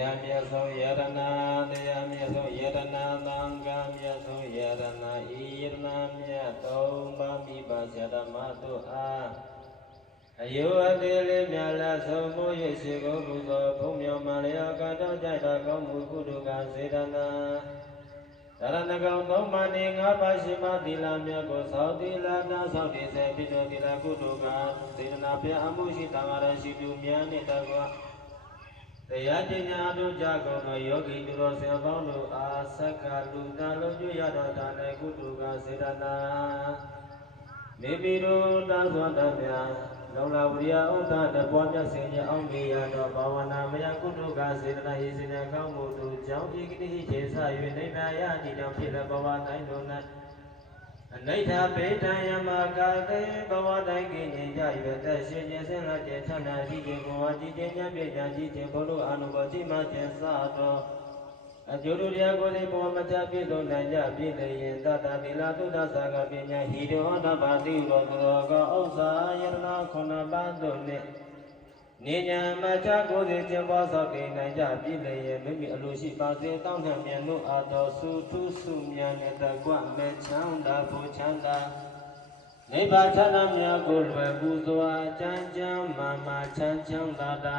တရားမြတ်ဆုံးယရဏတရားမြတ်ဆုံးယရဏသံဃာမြတ်ဆုံးယရဏဤယရဏမြတ်သုံးပါးမိပါဆရာဓမ္မတို့အားအယောအသေးလေးများလက်ဆုံးမိုး၍ရှိကိုပူဇော်ဘုံမြော်မှလျောကတောကြိုက်တော်ကောင်းမှုကုသိုလ်ကစေတနာဒါရဏကောင်သုံးပါးနေငါးပါးရှိမှသီလမြတ်ကိုသောသီလနာသောတိစေဖြစ်တော်သီလကုသိုလ်ကစေတနာပြအမှုရှိတံဃာရရှိသူများနှင့်တကွတရားပညာတို့ကြကုန်သောယောဂီသူတော်စင်ပေါင်းတို့အားဆက်ကလူသားလုံးကျွရတော်ဒါနကုသိုလ်ကစေတနာနေပြည်တော်သာသောတမြာလောလဝရိယဥဒ္ဒတပွားမြတ်စင်ကြအောင်မေရတော်ဘာဝနာမယကုသိုလ်ကစေတနာဤစေတနာကောင်းမှုတို့ကြောင့်ဤကတိခြေဆ၍နိဗ္ဗာန်ရအတိတောင်ဖြစ်တဲ့ဘဝတိုင်းတို့၌အနိဋ္ဌပေတံယမကာတေဘဝတိုင်းကင်းခြင်းကြ၍သက်ရှင်ခြင်းဆင်းရဲခြင်းချမ်းသာရှိခြင်းဘဝကြည်ခြင်းဉာဏ်ပြည့်ခြင်းရှိခြင်းဘုလိုအနုဘောရှိမှခြင်းစသောအကျိုးတို့တရားကိုယ်ဒီဘဝမချပြည့်စုံနိုင်ကြပြည့်လျင်တတသီလသုဒ္ဓသာကပညာဟိတောဟောတပါတိရောသူတော်ကဥစ္စာယရဏခုနပါးတို့နှင့်နေညာမချကိုယ်စီကျင့်ပွားသောတည်နိုင်ကြပြည့်လျင်မိမိအလိုရှိပါစေတောင်းထမြတ်တို့အားတော်စုထုစုများနဲ့တကွမေချမ်းသာဖို့ချမ်းသာနိဗ္ဗာန်ချမ်းသာများကိုလွယ်ကူစွာချမ်းချမ်းမာမာချမ်းချမ်းသာသာ